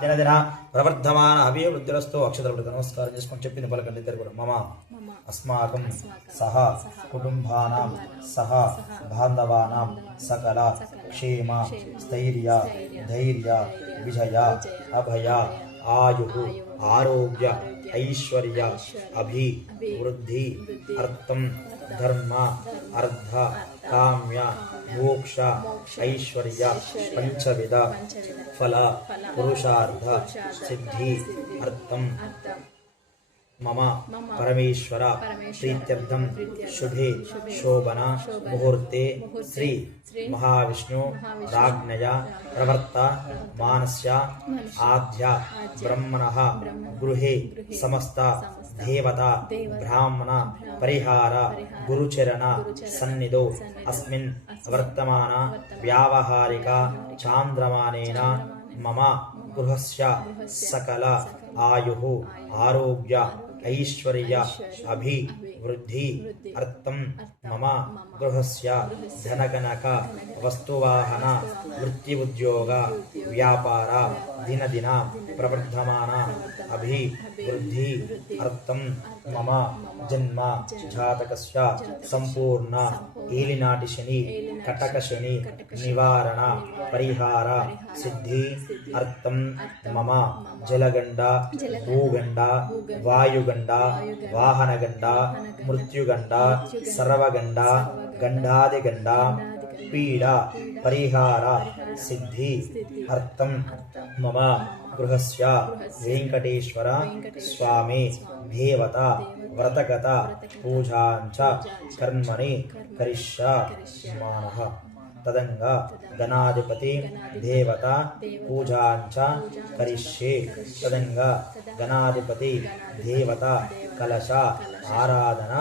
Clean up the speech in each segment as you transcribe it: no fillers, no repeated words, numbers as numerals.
దినదిన ప్రవర్ధమాన అభివృద్ధిరస్తు అక్షతలకు నమస్కారం చేసుకొని చెప్పింది పలకండి ఇద్దరు కూడా మమ అస్మాకం సహ కుటుంబానాం సహ బాంధవానాం సకల క్షేమ స్థైర్య ధైర్య విజయ అభయ ఆయు ఆరోగ్య ఐశ్వర్య అభివృద్ధి అర్థం ధర్మ అర్థ కామ్య మోక్ష ఐశ్వర్య పంచవిధ ఫల పురుషార్థ సిద్ధి అర్థం మమ పరమేశ్వర ప్రీత్యర్థం శుభే శోభన ముహూర్తే శ్రీ మహావిష్ణు రాజ్ఞయ ప్రవర్త మానస్య ఆద్య బ్రహ్మణః గృహే సమస్త దేవత బ్రాహ్మణ పరిహార గురుచరణ సన్నిధౌ అస్మిన్ వర్తమాన వ్యావహారిక చాంద్రమానేన మమ గృహస్య సకల ఆయు ఆరోగ్య ఐశ్వర్య అభివృద్ధి అర్థం మమ గృహస్య ధనకనక వస్తువాహన వృత్తి ఉద్యోగ వ్యాపార దినదిన ప్రవర్ధమాన అభివృద్ధి అర్థం మమ జన్మ జాతకస్య సంపూర్ణ ఏలినాటి శని కటక శని నివారణ పరిహార సిద్ధి అర్థం మమ జలగండ భూగండ వాయుగండ వాహనగండ మృత్యుగండ సర్వగండ గండాదిగండ పీడ పరిహార సిద్ధి అర్థం మమ గృహస్య వెంకటేశ్వర స్వామి దేవత వ్రతగత పూజాంచ కర్మణి కరిష్యామః తదంగా గణాధిపతి దేవత పూజాంచ కరిష్యే తదంగా గణాధిపతి దేవత కలశ ఆరాధన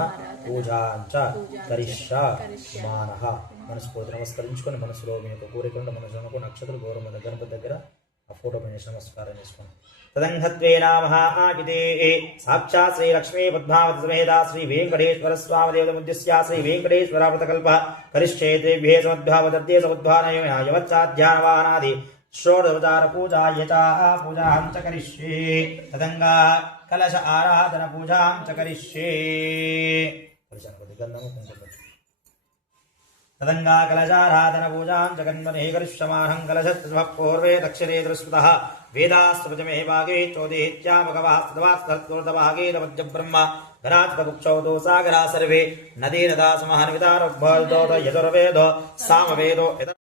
పూజాంచ కరిష్యామః మనస్ఫూర్తి నమస్కరించుకొని మనసులో మీ యొక్క కోరికలను మనసు అనుకున్న నక్షత్ర గౌరవ గణపతి దగ్గర ఆ ఫోటో పైన నమస్కారం చేసుకోండి తదంహత్వేనా మహాఆకితే సాక్షాత్ శ్రీ లక్ష్మీ పద్మావతి సమేత శ్రీ వెంకటేశ్వర స్వామి దేవతముద్దిశ్య శ్రీ వెంకటేశ్వర వ్రతకల్ప కరిష్యేతేభ్యే సమద్భావదర్దే సముద్భానయావచ్చాధ్యానవానాది షోడోపచార పూజాయ చ పూజాం చ కరిష్యే తదంగా కలశ ఆరాధన పూజాం చ కరిష్యే తదంగా కలశారాధన పూజాం జగన్మనే కరిష్యమాహం కలశత్వ పూర్వే దక్షిణే దృష్మతః వేదాస్తృజమే భాగే చోదేత్యా భగవాస్తవాస్తోర్ధభాగే నమజ్జ బ్రహ్మ ధనాత్మకుక్షౌతో సాగరా సర్వే నదీ నదా సమహన్వితారుభ్యోదో యజుర్వేదో సామవేదో